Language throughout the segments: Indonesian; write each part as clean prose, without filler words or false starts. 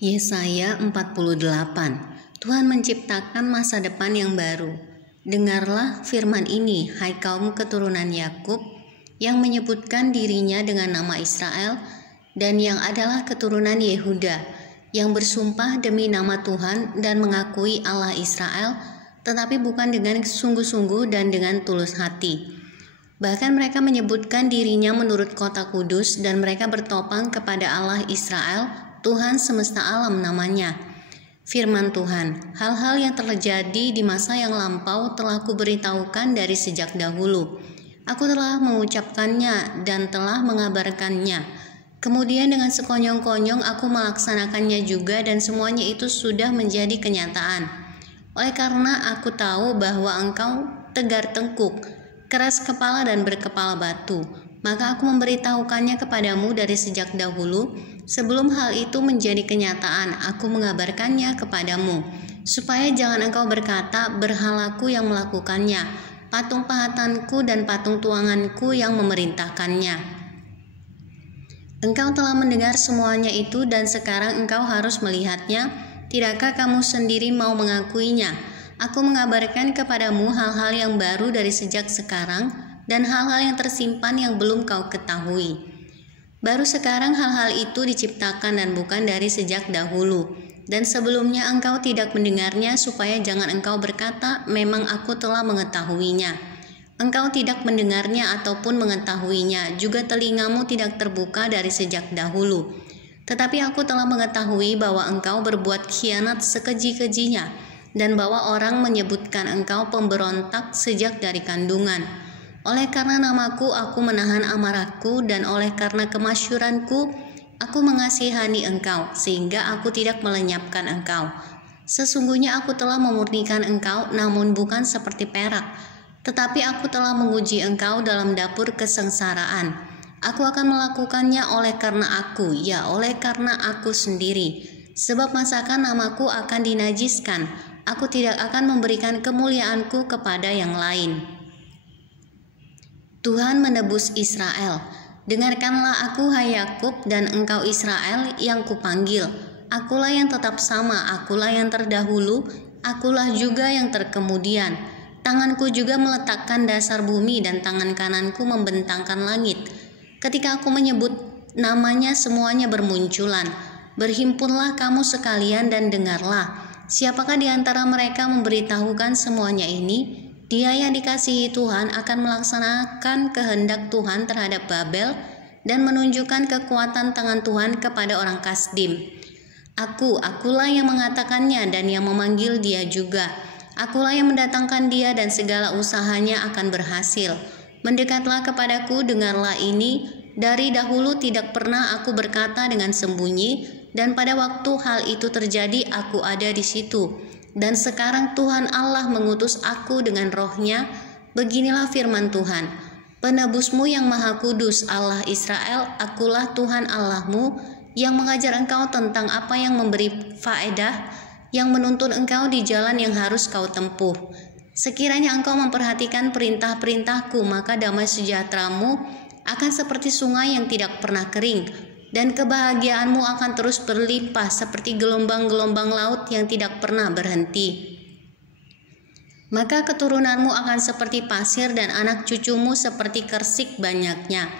Yesaya 48. Tuhan menciptakan masa depan yang baru. Dengarlah firman ini, hai kaum keturunan Yakub, yang menyebutkan dirinya dengan nama Israel, dan yang adalah keturunan Yehuda, yang bersumpah demi nama Tuhan dan mengakui Allah Israel, tetapi bukan dengan sungguh-sungguh dan dengan tulus hati. Bahkan mereka menyebutkan dirinya menurut kota kudus, dan mereka bertopang kepada Allah Israel, Tuhan semesta alam namanya. Firman Tuhan, hal-hal yang terjadi di masa yang lampau telah kuberitahukan dari sejak dahulu. Aku telah mengucapkannya dan telah mengabarkannya. Kemudian dengan sekonyong-konyong aku melaksanakannya juga, dan semuanya itu sudah menjadi kenyataan. Oleh karena aku tahu bahwa engkau tegar tengkuk, keras kepala dan berkepala batu, maka aku memberitahukannya kepadamu dari sejak dahulu. Sebelum hal itu menjadi kenyataan, aku mengabarkannya kepadamu, supaya jangan engkau berkata, berhalaku yang melakukannya, patung pahatanku dan patung tuanganku yang memerintahkannya. Engkau telah mendengar semuanya itu, dan sekarang engkau harus melihatnya. Tidakkah kamu sendiri mau mengakuinya? Aku mengabarkan kepadamu hal-hal yang baru dari sejak sekarang, dan hal-hal yang tersimpan yang belum kau ketahui. Baru sekarang hal-hal itu diciptakan dan bukan dari sejak dahulu. Dan sebelumnya engkau tidak mendengarnya, supaya jangan engkau berkata, memang aku telah mengetahuinya. Engkau tidak mendengarnya ataupun mengetahuinya, juga telingamu tidak terbuka dari sejak dahulu. Tetapi aku telah mengetahui bahwa engkau berbuat khianat sekeji-kejinya, dan bahwa orang menyebutkan engkau pemberontak sejak dari kandungan. Oleh karena namaku, aku menahan amarahku, dan oleh karena kemasyuranku, aku mengasihani engkau, sehingga aku tidak melenyapkan engkau. Sesungguhnya aku telah memurnikan engkau, namun bukan seperti perak, tetapi aku telah menguji engkau dalam dapur kesengsaraan. Aku akan melakukannya oleh karena aku, ya oleh karena aku sendiri. Sebab masakan namaku akan dinajiskan, aku tidak akan memberikan kemuliaanku kepada yang lain. Tuhan menebus Israel. Dengarkanlah aku, hai Yakub, dan engkau Israel yang kupanggil. Akulah yang tetap sama, akulah yang terdahulu, akulah juga yang terkemudian. Tanganku juga meletakkan dasar bumi, dan tangan kananku membentangkan langit. Ketika aku menyebut namanya, semuanya bermunculan. Berhimpunlah kamu sekalian dan dengarlah. Siapakah di antara mereka memberitahukan semuanya ini? Dia yang dikasihi Tuhan akan melaksanakan kehendak Tuhan terhadap Babel dan menunjukkan kekuatan tangan Tuhan kepada orang Kasdim. Akulah yang mengatakannya dan yang memanggil dia juga. Akulah yang mendatangkan dia, dan segala usahanya akan berhasil. Mendekatlah kepadaku, dengarlah ini. Dari dahulu tidak pernah aku berkata dengan sembunyi, dan pada waktu hal itu terjadi aku ada di situ. Dan sekarang Tuhan Allah mengutus aku dengan roh-Nya. Beginilah firman Tuhan, penebusmu yang maha kudus, Allah Israel, akulah Tuhan Allahmu, yang mengajar engkau tentang apa yang memberi faedah, yang menuntun engkau di jalan yang harus kau tempuh. Sekiranya engkau memperhatikan perintah-perintahku, maka damai sejahteramu akan seperti sungai yang tidak pernah kering, dan kebahagiaanmu akan terus berlimpah seperti gelombang-gelombang laut yang tidak pernah berhenti. Maka keturunanmu akan seperti pasir, dan anak cucumu seperti kersik banyaknya.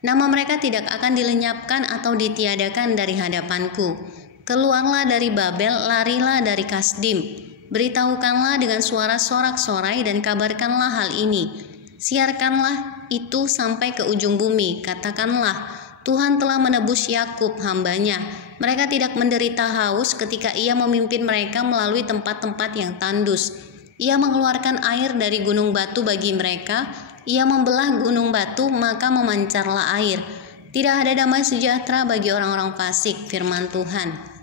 Nama mereka tidak akan dilenyapkan atau ditiadakan dari hadapanku. Keluarlah dari Babel, larilah dari Kasdim. Beritahukanlah dengan suara sorak-sorai dan kabarkanlah hal ini. Siarkanlah itu sampai ke ujung bumi. Katakanlah, Tuhan telah menebus Yakub hambanya. Mereka tidak menderita haus ketika ia memimpin mereka melalui tempat-tempat yang tandus. Ia mengeluarkan air dari gunung batu bagi mereka. Ia membelah gunung batu, maka memancarlah air. Tidak ada damai sejahtera bagi orang-orang fasik, firman Tuhan.